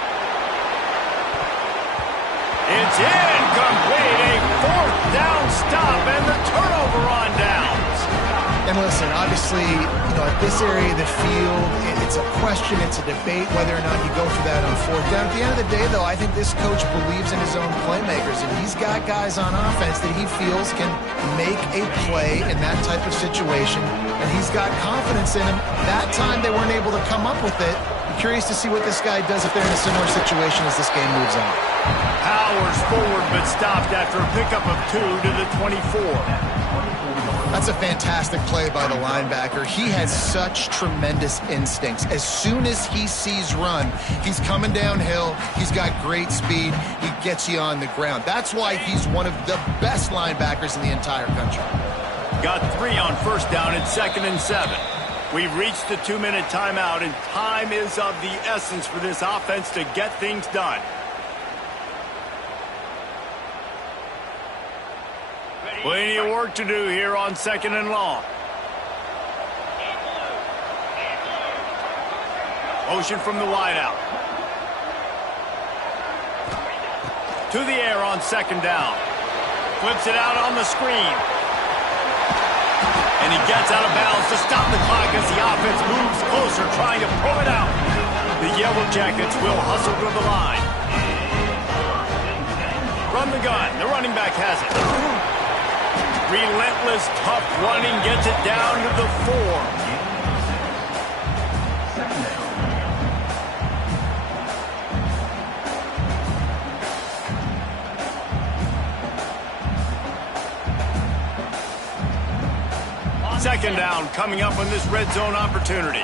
It's incomplete. A fourth down stop and the turnover on downs. And listen, obviously, at this area of the field, it's a question, it's a debate whether or not you go for that on fourth down. At the end of the day, though, I think this coach believes in his own playmakers, and he's got guys on offense that he feels can make a play in that type of situation, and he's got confidence in him. That time they weren't able to come up with it. I'm curious to see what this guy does if they're in a similar situation as this game moves on. Powers forward, but stopped after a pickup of 2 to the 24. That's a fantastic play by the linebacker. He has such tremendous instincts. As soon as he sees run, he's coming downhill. He's got great speed. He gets you on the ground. That's why he's one of the best linebackers in the entire country. Got 3 on first down at 2nd and 7. We've reached the 2-minute timeout, and time is of the essence for this offense to get things done. Plenty of work to do here on 2nd and long. Motion from the wideout. To the air on 2nd down. Flips it out on the screen. And he gets out of bounds to stop the clock as the offense moves closer, trying to pull it out. The Yellow Jackets will hustle to the line. From the gun, the running back has it. Relentless, tough running gets it down to the 4. Second down coming up on this red zone opportunity.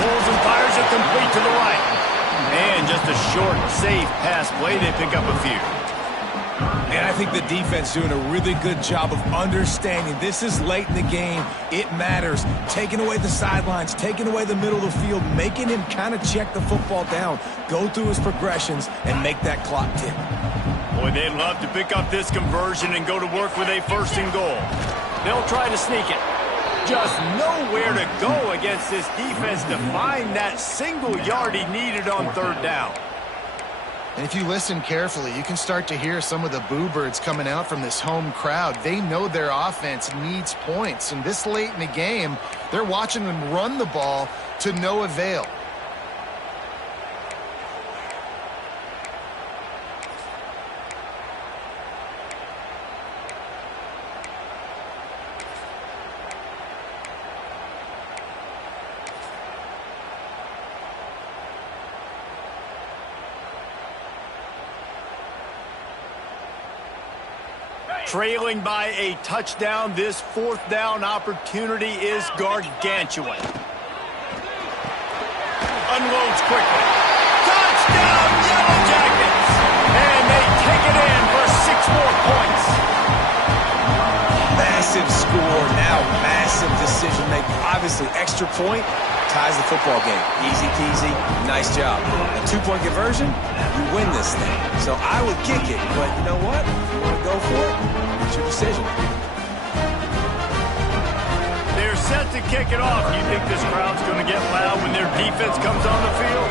Pulls and fires it complete to the right. And just a short, safe pass play. They pick up a few. And I think the defense doing a really good job of understanding this is late in the game. It matters. Taking away the sidelines, taking away the middle of the field, making him kind of check the football down, go through his progressions, and make that clock tick. Boy, they'd love to pick up this conversion and go to work with a 1st and goal. They'll try to sneak it. Just nowhere to go against this defense to find that single yard he needed on 3rd down. And if you listen carefully, you can start to hear some of the boo birds coming out from this home crowd. They know their offense needs points. And this late in the game, they're watching them run the ball to no avail. Trailing by a touchdown, this 4th down opportunity is gargantuan. Unloads quickly. Touchdown, Yellow Jackets! And they take it in for 6 more points. Massive score, now massive decision making. Obviously, extra point ties the football game. Easy peasy, nice job. A 2-point conversion, you win this thing. So I would kick it, but you know what? If you want to go for it, it's your decision. They're set to kick it off. You think this crowd's going to get loud when their defense comes on the field?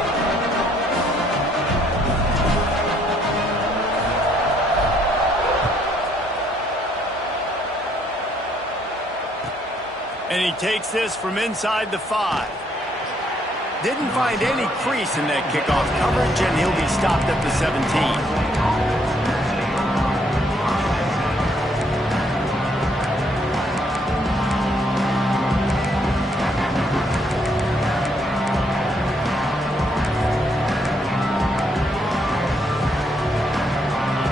And he takes this from inside the 5. Didn't find any crease in that kickoff coverage, and he'll be stopped at the 17.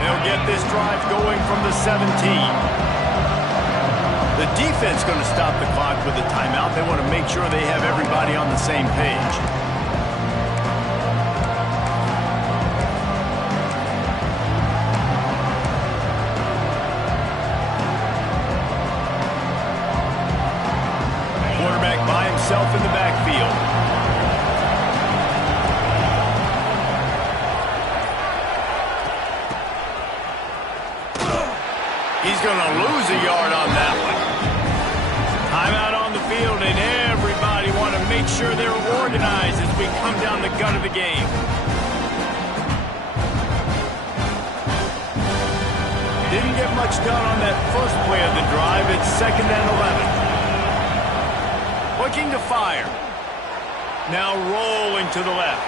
They'll get this drive going from the 17. The defense going to stop the clock with a timeout. They want to make sure they have everybody on the same page. Quarterback by himself in the backfield. He's going to lose a yard on that one. Timeout on the field, and everybody want to make sure they're organized as we come down the gut of the game. much done on that first play of the drive. It's 2nd and 11. Looking to fire. Now rolling to the left.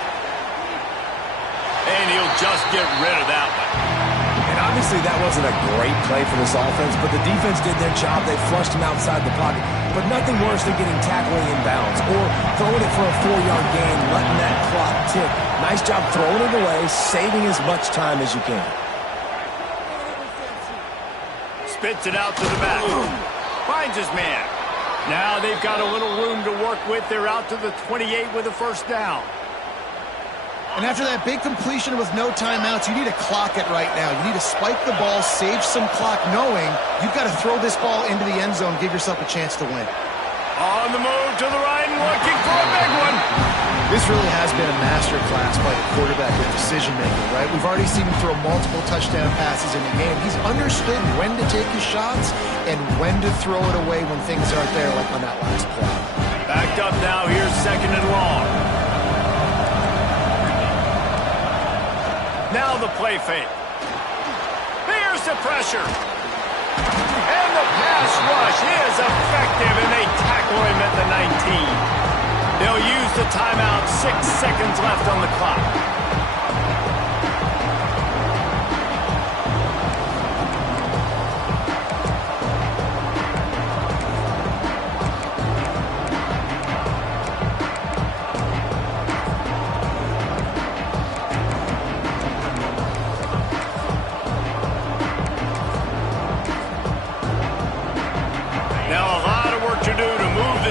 And he'll just get rid of that one. And obviously that wasn't a great play for this offense, but the defense did their job. They flushed him outside the pocket. But nothing worse than getting tackled inbounds or throwing it for a 4-yard gain, letting that clock tick. Nice job throwing it away, saving as much time as you can. Spits it out to the back. Finds his man. Now they've got a little room to work with. They're out to the 28 with a first down. And after that big completion with no timeouts, you need to clock it right now. You need to spike the ball, save some clock, knowing you've got to throw this ball into the end zone, give yourself a chance to win. On the move to the right and looking for a big one. This really has been a master class by the quarterback with decision-making, right? We've already seen him throw multiple touchdown passes in the game. He's understood when to take his shots and when to throw it away when things aren't there, like on that last play. Backed up now. Here's 2nd and long. Now the play fake. There's the pressure. And the pass rush is effective, and they tackle him at the 19. They'll use the timeout. 6 seconds left on the clock.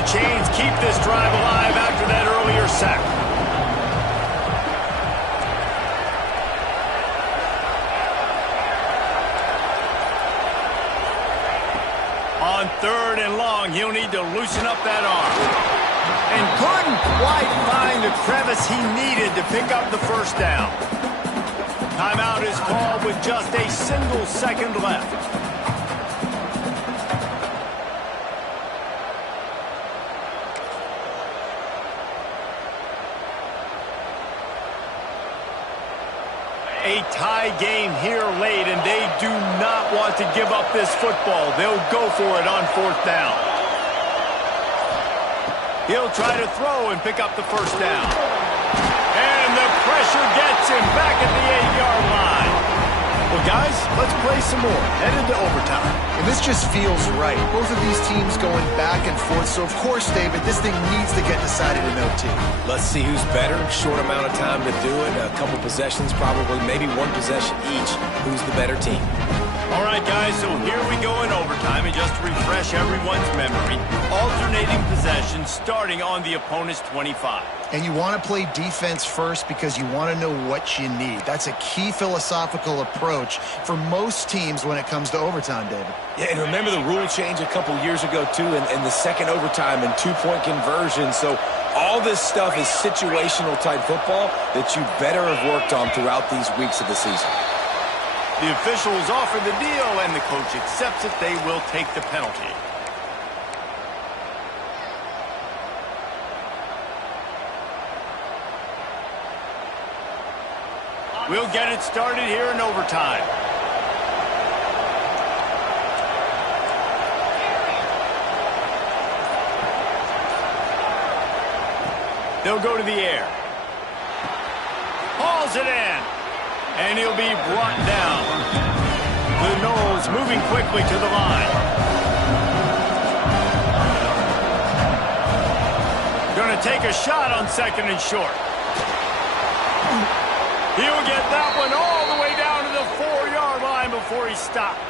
Chains keep this drive alive after that earlier sack. On 3rd and long, he'll need to loosen up that arm. And couldn't quite find the crevice he needed to pick up the first down. Timeout is called with just a single second left. A tie game here late, and they do not want to give up this football. They'll go for it on 4th down. He'll try to throw and pick up the first down. And the pressure gets him back at the 8-yard line. Well, guys, let's play some more. Headed to overtime. And this just feels right. Both of these teams going back and forth. So, of course, David, this thing needs to get decided in OT. Let's see who's better. Short amount of time to do it. A couple possessions, probably maybe one possession each. Who's the better team? All right, guys, so here we go in overtime. And just to refresh everyone's memory, alternating possessions starting on the opponent's 25. And you want to play defense first because you want to know what you need. That's a key philosophical approach for most teams when it comes to overtime, David. Yeah, and remember the rule change a couple years ago, too, and the second overtime and 2-point conversion. So all this stuff is situational type football that you better have worked on throughout these weeks of the season. The officials offer the deal, and the coach accepts it. They will take the penalty. We'll get it started here in overtime. They'll go to the air. Hauls it in. And he'll be brought down. The Knowles moving quickly to the line. Going to take a shot on 2nd and short. He'll get that one all the way down to the 4-yard line before he stopped.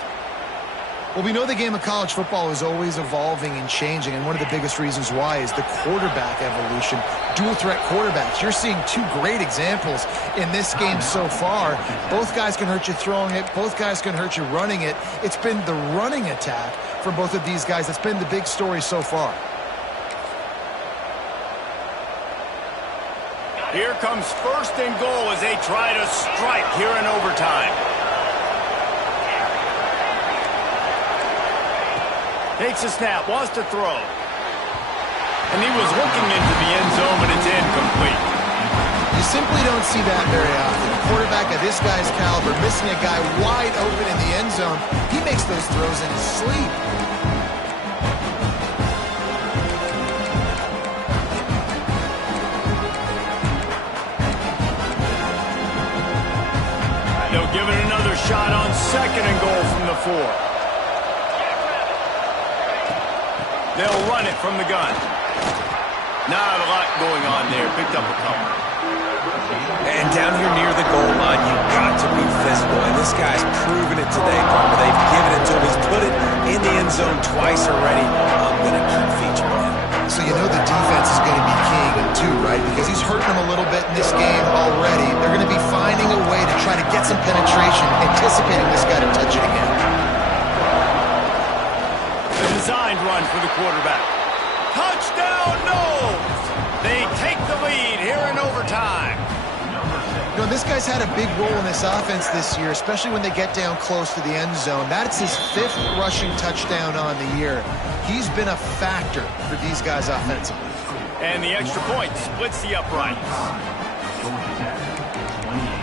Well, we know the game of college football is always evolving and changing, and one of the biggest reasons why is the quarterback evolution. Dual-threat quarterbacks. You're seeing 2 great examples in this game so far. Both guys can hurt you throwing it. Both guys can hurt you running it. It's been the running attack for both of these guys that's been the big story so far. Here comes 1st and goal as they try to strike here in overtime. Takes a snap, wants to throw. And he was looking into the end zone, but it's incomplete. You simply don't see that very often. A quarterback of this guy's caliber missing a guy wide open in the end zone. He makes those throws in his sleep. They'll give it another shot on 2nd and goal from the 4. They'll run it from the gun. Not a lot going on there. Picked up a couple. And down here near the goal line, you've got to be physical. And this guy's proven it today, Bummer. They've given it to him. He's put it in the end zone twice already. I'm going to keep featuring him. So you know the defense is going to be keying him too, right? Because he's hurting them a little bit in this game already. They're going to be finding a way to try to get some penetration, anticipating this guy to touch it again. A designed run for the quarterback. Touchdown, no! They take the lead here in overtime. You know, this guy's had a big role in this offense this year, especially when they get down close to the end zone. That's his 5th rushing touchdown on the year. He's been a factor for these guys offensively. And the extra point splits the uprights. Georgia Tech, 28.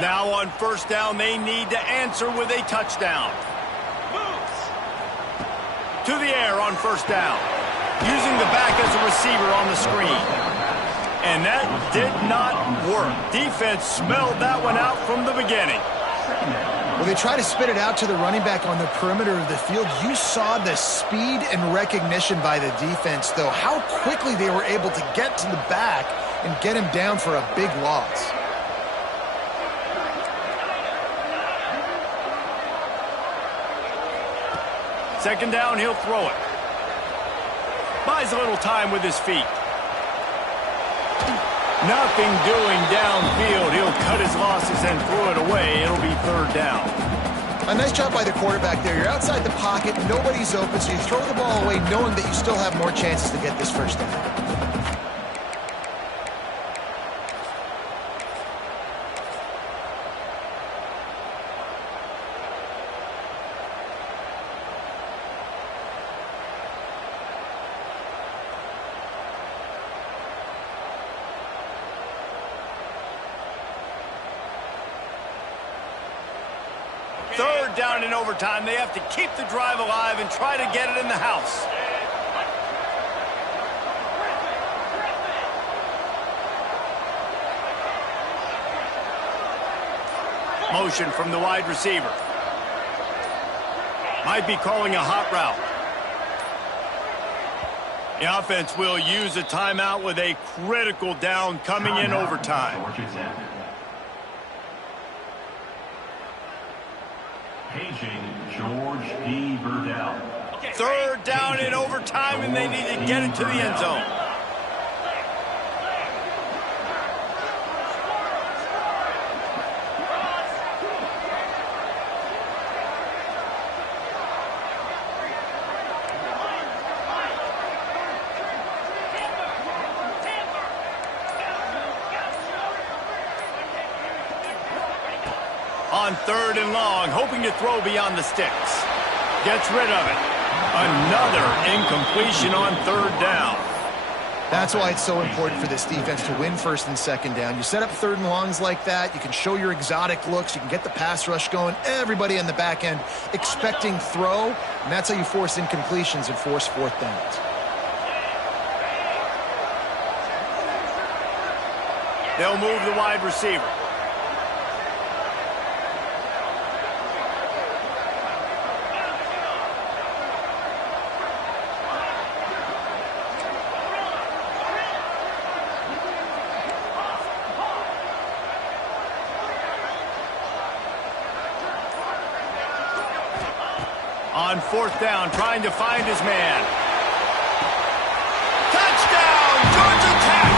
Now on 1st down, they need to answer with a touchdown. To the air on 1st down. Using the back as a receiver on the screen. And that did not work. Defense smelled that one out from the beginning. Well, they try to spit it out to the running back on the perimeter of the field. You saw the speed and recognition by the defense, though. How quickly they were able to get to the back and get him down for a big loss. Second down, he'll throw it. Buys a little time with his feet. Nothing doing downfield. He'll cut his losses and throw it away. It'll be 3rd down. A nice job by the quarterback there. You're outside the pocket. Nobody's open, so you throw the ball away knowing that you still have more chances to get this 1st down. Third down in overtime. They have to keep the drive alive and try to get it in the house. Motion from the wide receiver. Might be calling a hot route. The offense will use a timeout with a critical down coming in overtime. Georgia Tech. Paging George P. Burdell. 3rd down in overtime, and they need to get it to the end zone. On 3rd and long, hoping to throw beyond the sticks. Gets rid of it. Another incompletion on 3rd down. That's why it's so important for this defense to win 1st and 2nd down. You set up 3rd and longs like that. You can show your exotic looks. You can get the pass rush going. Everybody on the back end expecting throw. And that's how you force incompletions and force 4th downs. They'll move the wide receiver. On 4th down, trying to find his man. Touchdown, Georgia Tech!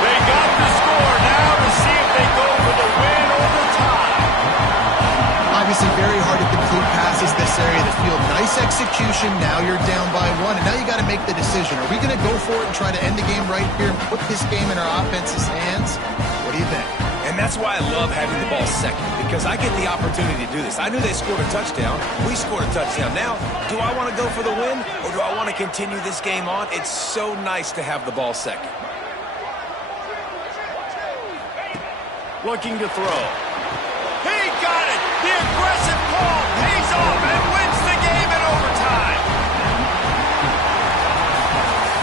They got the score. Now to see if they go for the win or the tie. Obviously very hard to complete passes this area of the field. Nice execution. Now you're down by 1, and now you got to make the decision. Are we going to go for it and try to end the game right here and put this game in our offense's hands? What do you think? And that's why I love having the ball second, because I get the opportunity to do this. I knew they scored a touchdown. We scored a touchdown. Now, do I want to go for the win, or do I want to continue this game on? It's so nice to have the ball second. Looking to throw. He got it! The aggressive call pays off and wins the game in overtime.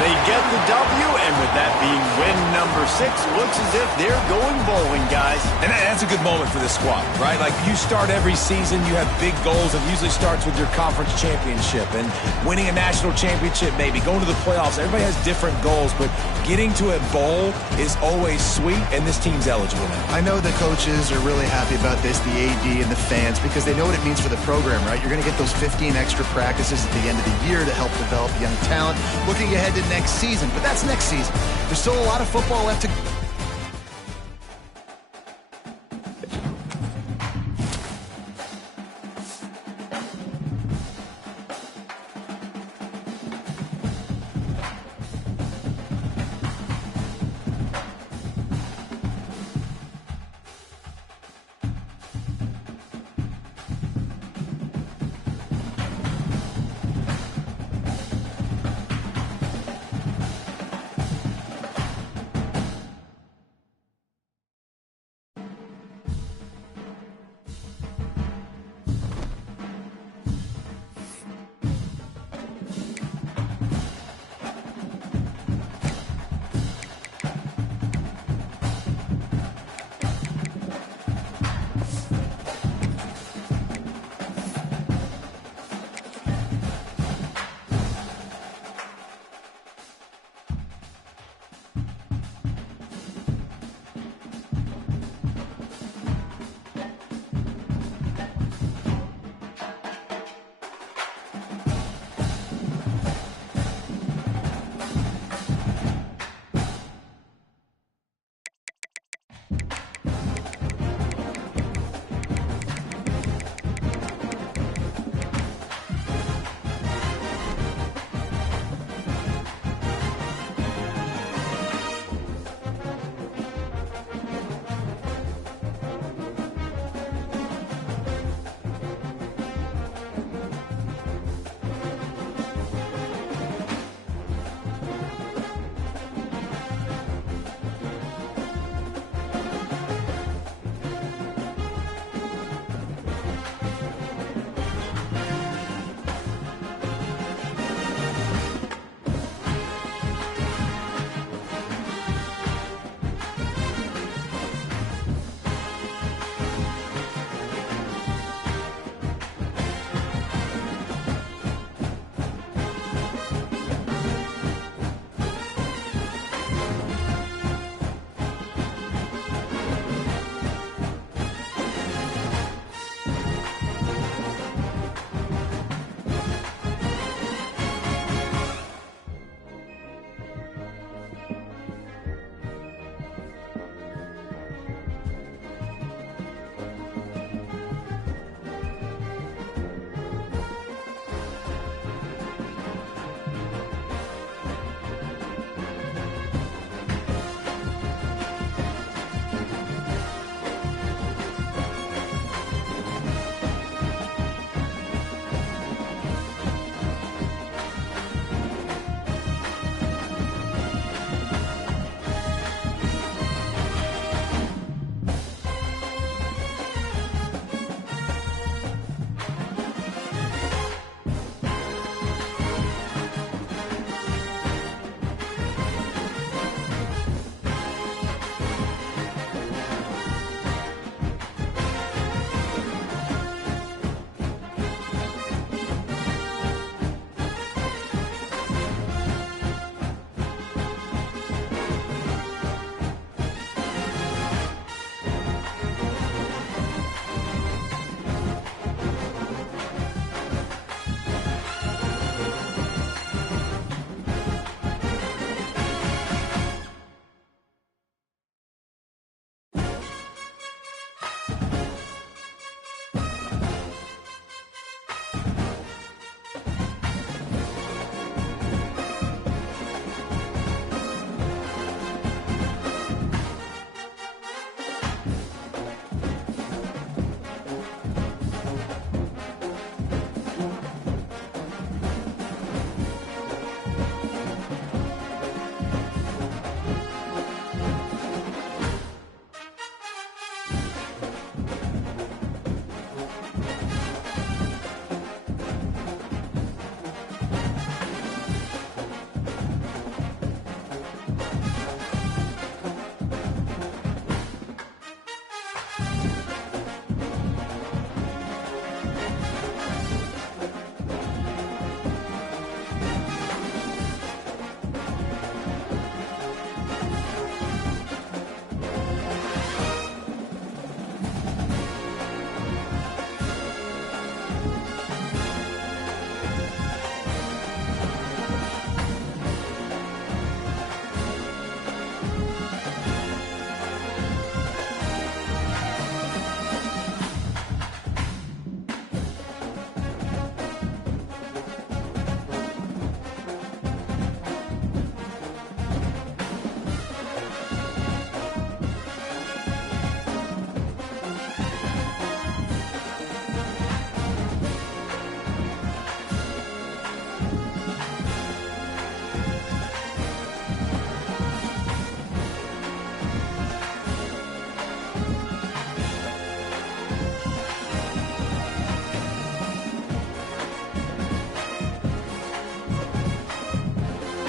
They get the W, and with that being win number 6, looks as if they're going bowling, guys. And that's a good moment for this squad, right? Like, you start every season, you have big goals. It usually starts with your conference championship and winning a national championship, maybe going to the playoffs. Everybody has different goals, but getting to a bowl is always sweet, and this team's eligible now. I know the coaches are really happy about this, the AD and the fans, because they know what it means for the program, right? You're going to get those 15 extra practices at the end of the year to help develop young talent. Looking ahead to next season, but that's next season. There's still a lot of football left to